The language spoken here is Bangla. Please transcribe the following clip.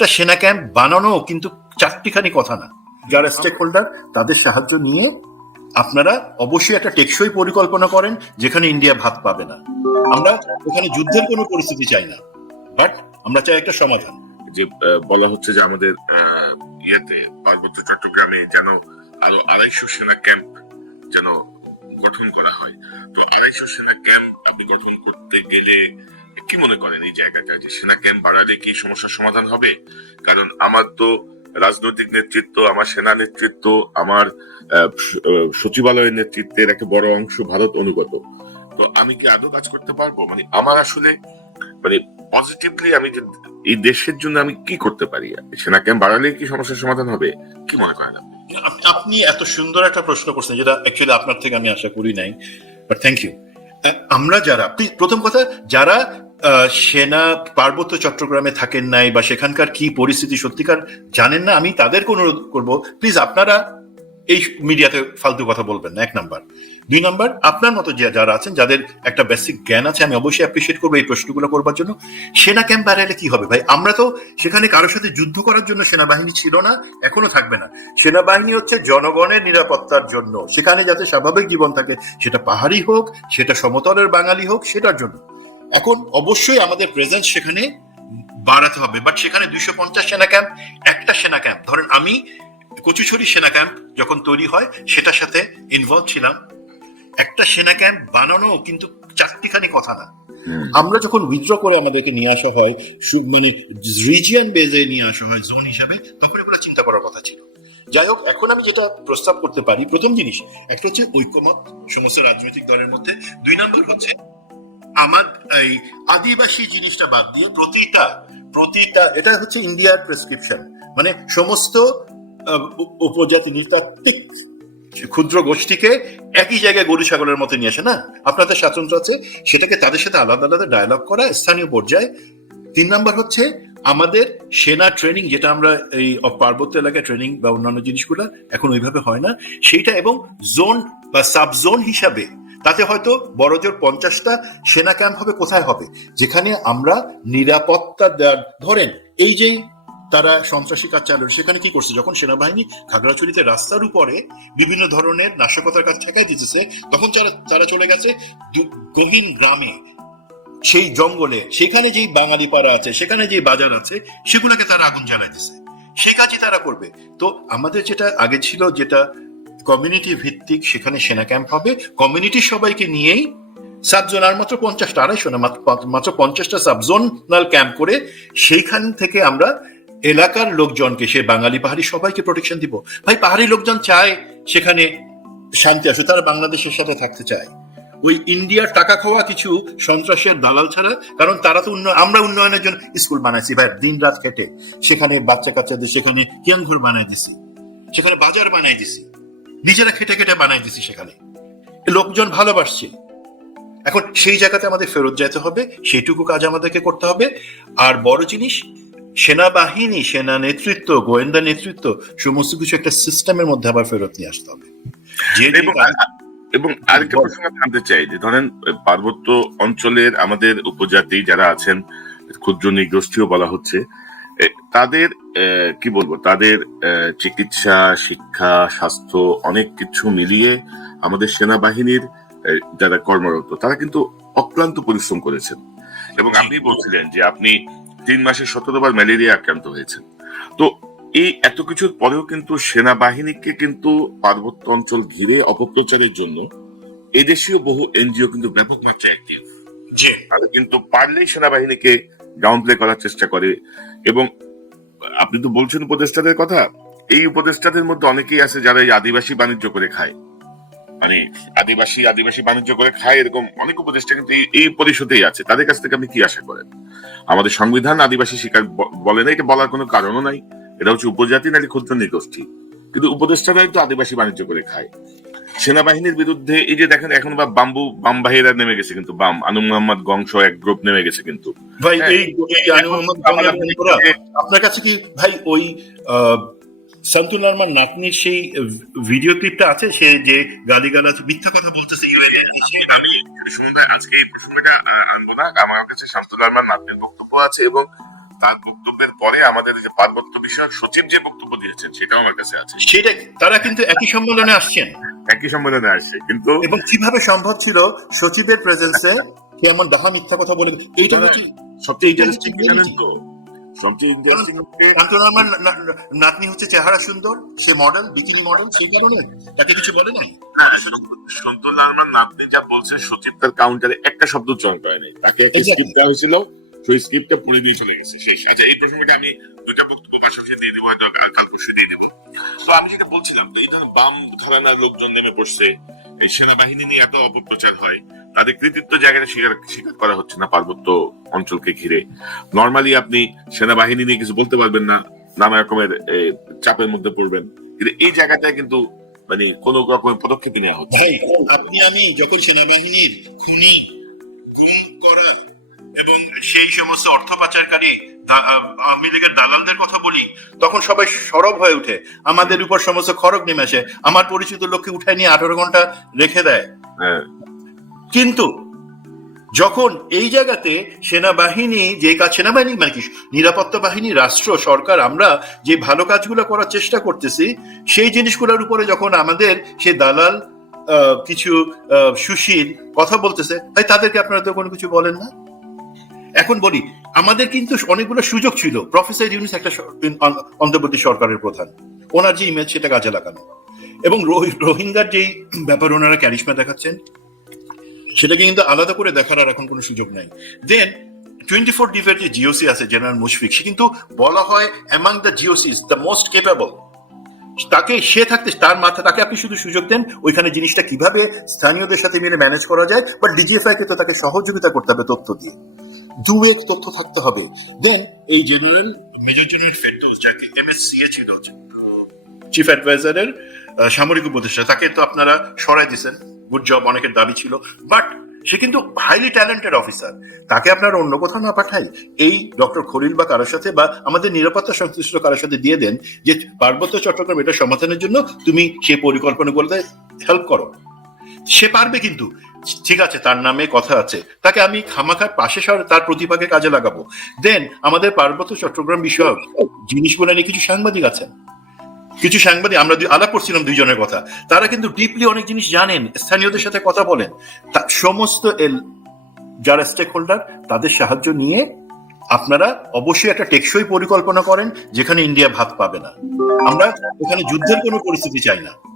একটা সেনা ক্যাম্প বানানো কিন্তু চারটিখানি কথা না। যারা স্টেক হোল্ডার তাদের সাহায্য নিয়ে আপনারা অবশ্যই একটা টেকসই পরিকল্পনা করেন যেখানে ইন্ডিয়া ভাত পাবে না। আমরা ওখানে যুদ্ধের কোনো পরিস্থিতি চাই না। বাট আমরা চাই একটা সমাধান। যে বলা হচ্ছে যে আমাদের ইয়েতে পার্বত্য চট্টগ্রামে যেন আরও আড়াইশো সেনা ক্যাম্প যেন গঠন করা হয়। তো আড়াইশো সেনা ক্যাম্প আপনি গঠন করতে গেলে কি মনে করেন এই জায়গাটা যে সেনা ক্যাম্প বাড়ালে কি সমস্যার সমাধান হবে? কারণ আমার তো রাজনৈতিক নেতৃত্ব, আমার সেনা নেতৃত্ব, আমার সচিবালয়ের নেতৃত্বের একটা বড় অংশ ভারত অনুগত। তো আমি কি আদৌ কাজ করতে পারব? মানে আমার আসলে মানে পজিটিভলি আমি এই দেশের জন্য আমি কি করতে পারি? সেনা ক্যাম্প বাড়ালে কি সমস্যার সমাধান হবে? কি মনে করেন আপনি? এত সুন্দর একটা প্রশ্ন করছেন যেটা অ্যাকচুয়ালি আপনার থেকে আমি আশা করি নাই বাট থ্যাংক ইউ আমরা যারা প্রথম কথা, যারা সেনা পার্বত্য চট্টগ্রামে থাকেন নাই বা সেখানকার কি পরিস্থিতি সত্যিকার জানেন না, আমি তাদেরকে অনুরোধ করব প্লিজ আপনারা এই মিডিয়াতে ফালতু কথা বলবেন না, এক নাম্বার। দুই নাম্বার, আপনার মতো যারা আছেন, যাদের একটা বেসিক জ্ঞান আছে, আমি অবশ্যই অ্যাপ্রিসিয়েট করব এই প্রশ্নগুলো করবার জন্য। সেনা ক্যাম্প বাড়ালে কি হবে? ভাই, আমরা তো সেখানে কারোর সাথে যুদ্ধ করার জন্য সেনাবাহিনী ছিল না, এখনও থাকবে না। সেনাবাহিনী হচ্ছে জনগণের নিরাপত্তার জন্য। সেখানে যাতে স্বাভাবিক জীবন থাকে, সেটা পাহাড়ি হোক, সেটা সমতলের বাঙালি হোক, সেটার জন্য। এখন অবশ্যই আমাদের প্রেজেন্স সেখানে বাড়াতে হবে। বাট সেখানে দুইশো পঞ্চাশ সেনা ক্যাম্প একটা সেনা ক্যাম্প ধরেন আমি কচুছড়ি সেনা ক্যাম্প যখন তৈরি হয় সেটার সাথে ইনভলভ ছিলাম। একটা সেনা ক্যাম্প বানানো কিন্তু চারটিখানি কথা না। আমরা যখন উইথড্র করে আমাদেরকে নিয়ে আসা হয় মানে রিজিয়ন বেজে নিয়ে আসা হয় জোন হিসাবে তখন এগুলো চিন্তা করার কথা ছিল। যাই হোক এখন আমি যেটা প্রস্তাব করতে পারি প্রথম জিনিস একটা হচ্ছে ঐক্যমত সমস্ত রাজনৈতিক দলের মধ্যে। দুই নম্বর হচ্ছে আমার এই আদিবাসী জিনিসটা বাদ দিয়ে প্রতিটা প্রতিটা, এটা হচ্ছে ইন্ডিয়ার প্রেসক্রিপশন মানে সমস্ত উপজাতি নৃতাত্ত্বিক ক্ষুদ্র গোষ্ঠীকে একই জায়গায় গরু, ছাগলের মতো নিয়ে আসে, না? আপনাদের স্বাতন্ত্র আছে, সেটাকে তাদের সাথে আলাদা আলাদা ডায়ালগ করা স্থানীয় পর্যায়ে। তিন নাম্বার হচ্ছে, আমাদের সেনা ট্রেনিং যেটা আমরা এই পার্বত্য এলাকায় ট্রেনিং বা অন্যান্য জিনিসগুলো এখন ওইভাবে হয় না, সেইটা এবং জোন বা সাব জোন হিসাবে তাতে হয়তো বড় জোর পঞ্চাশটা সেনা ক্যাম্প হবে, কোথায় হবে? যেখানে আমরা নিরাপত্তা ধরেন এই যে তারা সন্ত্রাসী কাজ চালু সেখানে কি করছে? যখন সেনাবাহিনী খাগড়াছড়িতে রাস্তার উপরে বিভিন্ন ধরনের নাশকতার কাজ ঠেকাই দিতেছে, তখন তারা তারা চলে গেছে গহীন গ্রামে, সেই জঙ্গলে। সেখানে যেই বাঙালি পাড়া আছে, সেখানে যেই বাজার আছে, সেগুলোকে তারা আগুন জ্বালাই দিছে। সে কাজই তারা করবে। তো আমাদের যেটা আগে ছিল, যেটা কমিউনিটি ভিত্তিক সেখানে সেনা ক্যাম্প হবে। কমিউনিটির সবাইকে নিয়েই সাবজোন আর মাত্র পঞ্চাশটা, আড়াইশো না, মাত্র পঞ্চাশটা সাবজোনাল ক্যাম্প করে সেইখান থেকে আমরা এলাকার লোকজনকে, সে বাঙালি পাহাড়ি সবাইকে প্রোটেকশন দিব। ভাই, পাহাড়ি লোকজন চায় সেখানে শান্তি আসে তারা বাংলাদেশের সাথে থাকতে চায়। ওই ইন্ডিয়ার টাকা খাওয়া কিছু সন্ত্রাসের দালাল ছাড়া, কারণ তারা তো উন্নয়ন, আমরা উন্নয়নের জন্য স্কুল বানাইছি। ভাই দিন রাত খেটে সেখানে বাচ্চা কাচ্চাদের সেখানে কিয়াংঘর বানাই দিছি, সেখানে বাজার বানাই দিছি। নিজেরা খেটে খেটে বানাই দিছি সেখানে। লোকজন ভালোবাসছে। এখন সেই জায়গাতে আমাদের ফেরত যেতে হবে সেইটুকু কাজ আমাদেরকে করতে হবে। আর বড় জিনিস সেনাবাহিনী সেনা নেতৃত্ব গোয়েন্দা নেতৃত্ব সমস্ত কিছু একটা সিস্টেমের মধ্যে আবার ফেরত নিয়ে আসতে হবে। এবং আরেকটা প্রসঙ্গ জানতে চাই যে ধরেন পার্বত্য অঞ্চলের আমাদের উপজাতি যারা আছেন ক্ষুদ্র নৃগোষ্ঠীও বলা হচ্ছে তাদের কি বলব তাদের চিকিৎসা শিক্ষা স্বাস্থ্য অনেক কিছু মিলিয়ে আমাদের সেনাবাহিনীর যারা কর্মরত তারা কিন্তু অক্লান্ত পরিশ্রম করেছেন। এবং আপনি বলছিলেন যে আপনি তিন মাসে সতেরো বার ম্যালেরিয়া আক্রান্ত হয়েছেন। তো এই এত কিছুর পরেও কিন্তু সেনাবাহিনীকে কিন্তু পার্বত্য অঞ্চল ঘিরে অপপ্রচারের জন্য এদেশীয় বহু এনজিও কিন্তু ব্যাপক মাত্রায় অ্যাক্টিভ যে তারা কিন্তু পারলেই সেনাবাহিনীকে ডাউন প্লে করার চেষ্টা করে। এবং আপনি তো বলছেন উপদেষ্টাদের কথা, এই উপদেষ্টাদের মধ্যে অনেকেই আছে যারা এই আদিবাসী বাণিজ্য করে খায়। মানে আদিবাসী আদিবাসী বাণিজ্য করে খায় এরকম অনেক উপদেষ্টা কিন্তু এই- পরিষদেই আছে। তাদের কাছ থেকে আপনি কি আশা করেন? আমাদের সংবিধান আদিবাসী শিকার বলে না, এটা বলার কোনো কারণও নাই। এটা হচ্ছে উপজাতি নারী ক্ষুদ্র নৃগোষ্ঠী। কিন্তু উপদেষ্টারাই তো আদিবাসী বাণিজ্য করে খায়। সেনাবাহিনীর বিরুদ্ধে এই যে দেখেন এখন বা বাম্বু বাম বাহিরা নেমে গেছে কিন্তু বাম আনু মোহাম্মদ গংশ এক গ্রুপ নেমে গেছে কিন্তু। ভাই হ্যাঁ। এই এই আনু মোহাম্মদ আপনার কাছে কি ভাই ওই নার্মার নাতনির সেই ভিডিও ক্লিপটা আছে? সে যে গালিগালাজ মিথ্যা কথা বলতেছে আমি আজকে এই প্রসঙ্গটা আনব না। আমার কাছে শামসুল আহমান নাতনির বক্তব্য আছে এবং তার বক্তব্যের পরে আমাদের যে পার্বত্য বিষয়ক সচিব যে বক্তব্য দিয়েছেন সেটাও আমার কাছে আছে। সেটা তারা কিন্তু একই সম্মেলনে আসছেন। একই সম্মেলনে আসছে কিন্তু এবং কীভাবে সম্ভব ছিল সচিবের প্রেজেন্সে সে এমন ডাহা মিথ্যা কথা বলে এইটা হচ্ছে সবচেয়ে ইন্টারেস্টিং জানেন তো সবচেয়ে ইন্টারেস্টিং হচ্ছে কান্তন আমার না- না- নাতনি হচ্ছে চেহারা সুন্দর সে মডেল বিকিনি মডেল সেই কারণে তাকে কিছু বলে না, সন্তোষ লালমান নাতনি যা বলছে সচিব তার কাউন্টারে একটা শব্দ উচ্চারণ করে নাই। তাকে একটা স্ক্রিপ্ট দেওয়া হয়েছিল সেই স্ক্রিপ্টটা পড়ে দিয়ে চলে গেছে শেষ। আচ্ছা এই প্রসঙ্গে আমি দুইটা বক্তব্য দিয়ে দেবো কাল পরশু দিয়ে দেবো। তো আমি যেটা বলছিলাম, এই বাম ঘরানার লোকজন নেমে পড়ছে এই সেনাবাহিনী নিয়ে এত অপপ্রচার হয়, তাদের কৃতিত্ব জায়গাটা স্বীকার স্বীকার করা হচ্ছে না পার্বত্য অঞ্চলকে ঘিরে। নর্মালি আপনি সেনাবাহিনী নিয়ে কিছু বলতে পারবেন না, নানা রকমের চাপের মধ্যে পড়বেন, কিন্তু এই জায়গাটায় কিন্তু মানে কোন রকমের পদক্ষেপ নেওয়া হচ্ছে ভাই, আপনি, আমি যখন সেনাবাহিনীর খুনি গুম করা এবং সেই সমস্ত অর্থ পাচারকারী আওয়ামী লীগের দালালদের কথা বলি তখন সবাই সরব হয়ে ওঠে আমাদের উপর সমস্ত খড়গ নেমে আসে। আমার পরিচিত লোককে উঠায় নিয়ে আঠারো ঘণ্টা রেখে দেয়। হ্যাঁ। কিন্তু যখন এই জায়গাতে সেনাবাহিনী যে কাজ সেনাবাহিনী মানে কি নিরাপত্তা বাহিনী রাষ্ট্র সরকার আমরা যে ভালো কাজগুলো করার চেষ্টা করতেছি সেই জিনিসগুলোর উপরে যখন আমাদের সে দালাল আহ, কিছু আহ, সুশীল কথা বলতেছে তাই তাদেরকে আপনারা তো কোনো কিছু বলেন না? এখন বলি আমাদের কিন্তু অনেকগুলো সুযোগ ছিল। প্রফেসর ইউনিস একটা স- অন- অন্তর্বর্তী সরকারের প্রধান। ওনার যে ইমেজ সেটা কাজে লাগানো। এবং রোহিঙ্গার যেই ব্যাপার ওনারা ক্যারিশমা দেখাচ্ছেন, সেটাকে কিন্তু আলাদা করে দেখার আর এখন কোনো সুযোগ নাই। দেন টোয়েন্টি ফোর ডিভের যে জিওসি আছে জেনারেল মুশফিক সে কিন্তু বলা হয় among the GOCs the most capable তাকে, সে থাকতে, তার মাথা, তাকে আপনি শুধু সুযোগ দেন, ওইখানে জিনিসটা কীভাবে স্থানীয়দের সাথে মিলে ম্যানেজ করা যায়, বা ডিজিএফআই কে তো তাকে সহযোগিতা করতে হবে তথ্য দিয়ে। দু এক তথ্য থাকতে হবে। দেন এই জেনারেল মেজর জেনারেল ফেরদৌস যাকে এমএসসিএ ছিল চিফ অ্যাডভাইজারের সামরিক উপদেষ্টা, তাকে তো আপনারা সরাই দিয়েছেন। গুড জব অনেকের দাবি ছিল। বাট সে কিন্তু হাইলি ট্যালেন্টেড অফিসার তাকে আপনারা অন্য কোথাও না পাঠাই। এই ডক্টর খলিল বা কারোর সাথে বা আমাদের নিরাপত্তা সংশ্লিষ্ট কারোর সাথে দিয়ে দেন যে, পার্বত্য চট্টগ্রাম এটা সমাধানের জন্য তুমি সে পরিকল্পনা পরিকল্পনাগুলোতে হেল্প করো। সে পারবে কিন্তু। ঠিক আছে, তার নামে কথা আছে। তাকে আমি খামাখার পাশে সর তার প্রতিভাকে কাজে লাগাবো। দেন, আমাদের পার্বত্য চট্টগ্রাম বিষয়ক জিনিসগুলো নিয়ে কিছু সাংবাদিক আছেন। কিছু সাংবাদিক, আমরা আলাপ করছিলাম দুইজনের কথা। তারা কিন্তু ডিপলি অনেক জিনিস জানেন, স্থানীয়দের সাথে কথা বলেন। সমস্ত এল যারা স্টেক হোল্ডার তাদের সাহায্য নিয়ে আপনারা অবশ্যই একটা টেকসই পরিকল্পনা করেন, যেখানে ইন্ডিয়া ভাত পাবে না। আমরা ওখানে যুদ্ধের কোনো পরিস্থিতি চাই না।